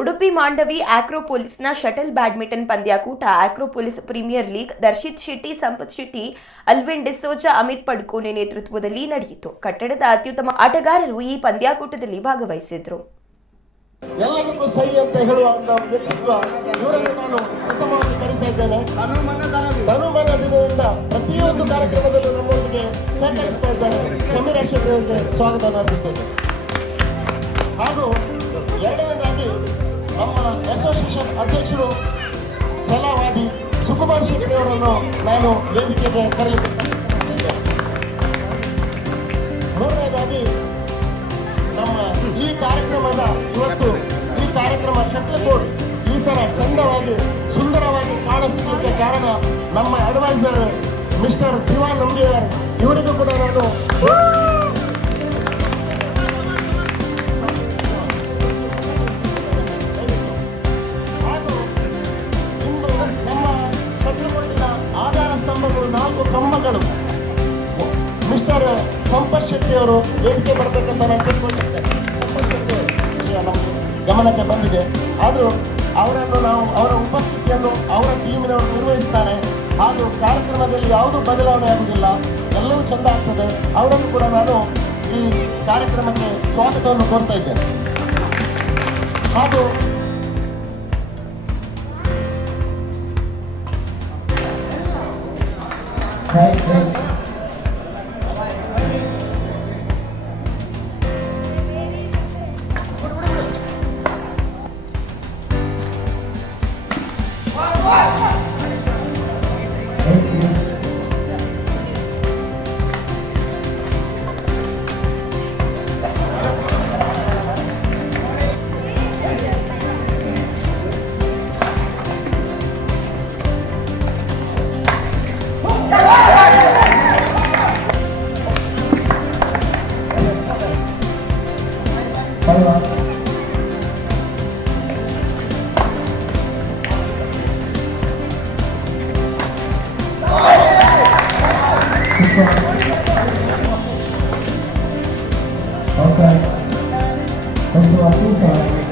ಉಡುಪಿ ಮಾಂಡವಿ ಆಕ್ರೋಪೋಲಿಸ್ನ shuttle badminton ಪಂದ್ಯಾಕೂಟ Acropolis premier league Darshith Shetty, Sampath Shetty, Alvin D'Souza, Amit Padukone ನೇತೃತ್ವದಲ್ಲಿ ನಡೆಯಿತು. ಕಟ್ಟಡದ ಅತ್ಯುತ್ತಮ ಆಟಗಾರರು ಈ ಪಂದ್ಯಾಕೂಟದಲ್ಲಿ ಭಾಗವಹಿಸಿದ್ರು. ಎಲ್ಲದಕ್ಕೂ ಸೈ ಅಂತ ಹೇಳುವಂತ ವ್ಯಕ್ತಿತ್ವ ಇವರನ್ನು ನಾನು ಉತ್ತಮವಾಗಿ ಕರೀತಾ ಇದ್ದೇನೆ. ಧನುಮನದಿಂದ ಪ್ರತಿಯೊಂದು ಕಾರ್ಯಕ್ರಮದಲ್ಲೂ ನಮ್ಮೊಂದಿಗೆ ಸಹಕರಿಸ್ತಾ ಇದ್ದಾರೆ. ಸಮೀರ್ ಅಶೋಕ್ ಅವರಿಗೆ ಸ್ವಾಗತ ಅರ್ಪಿಸುತ್ತೇನೆ. ಹಾಗೂ ಎರಡನೇದಾಗಿ ನಮ್ಮ ಅಸೋಸಿಯೇಷನ್ ಅಧ್ಯಕ್ಷರು ಛಲವಾದಿ ಸುಕುಮಾರ್ ಶೆಟ್ಟಿ ಅವರನ್ನು ನಾನು ವೇದಿಕೆಗೆ ಕರೆಯಲಿಕ್ಕೆ. ಮೂರನೇದಾಗಿ ನಮ್ಮ ಈ ಕಾರ್ಯಕ್ರಮದ ಇವತ್ತು ಈ ಕಾರ್ಯಕ್ರಮ ಶಟಲ್ ಬೋರ್ಡ್ ಈ ತರ ಚಂದವಾಗಿ ಸುಂದರವಾಗಿ ಕಾಣಿಸಲಿಕ್ಕೆ ಕಾರಣ ನಮ್ಮ ಅಡ್ವೈಸರ್ ಮಿಸ್ಟರ್ ದಿವಾನ್ ನಂಬಿಯಾರ್. ಇವರಿಗೂ ಕೂಡ ನಾನು ಹಾಗೂ ಇಂದು ನಮ್ಮ ಶಟಲ್ ಬೋರ್ಡಿನ ಆಧಾರ ಸ್ತಂಭಗಳು 4 ಕಂಬಗಳು ಮಿಸ್ಟರ್ ಸಂಪತ್ ಶೆಟ್ಟಿ ಅವರು ವೇದಿಕೆ ಬರಬೇಕಂತ ನಾನು ತಿಳ್ಕೊಂಡಿದ್ದೇನೆ. ಸಂಪತ್ ಶೆಟ್ಟಿ ವಿಷಯ ನಮ್ಮ ಗಮನಕ್ಕೆ ಬಂದಿದೆ. ಆದರೂ ಅವರನ್ನು ನಾವು ಅವರ ಉಪಸ್ಥಿತಿಯನ್ನು ಅವರ ಟೀಮಿನವರು ನಿರ್ವಹಿಸ್ತಾರೆ. ಹಾಗೂ ಕಾರ್ಯಕ್ರಮದಲ್ಲಿ ಯಾವುದೂ ಬದಲಾವಣೆ ಆಗುವುದಿಲ್ಲ, ಎಲ್ಲವೂ ಚೆಂದ ಆಗ್ತದೆ. ಅವರನ್ನು ಕೂಡ ನಾನು ಈ ಕಾರ್ಯಕ್ರಮಕ್ಕೆ ಸ್ವಾಗತವನ್ನು ಕೋರ್ತಾ ಇದ್ದೇನೆ. ಹಾಗೂ outside.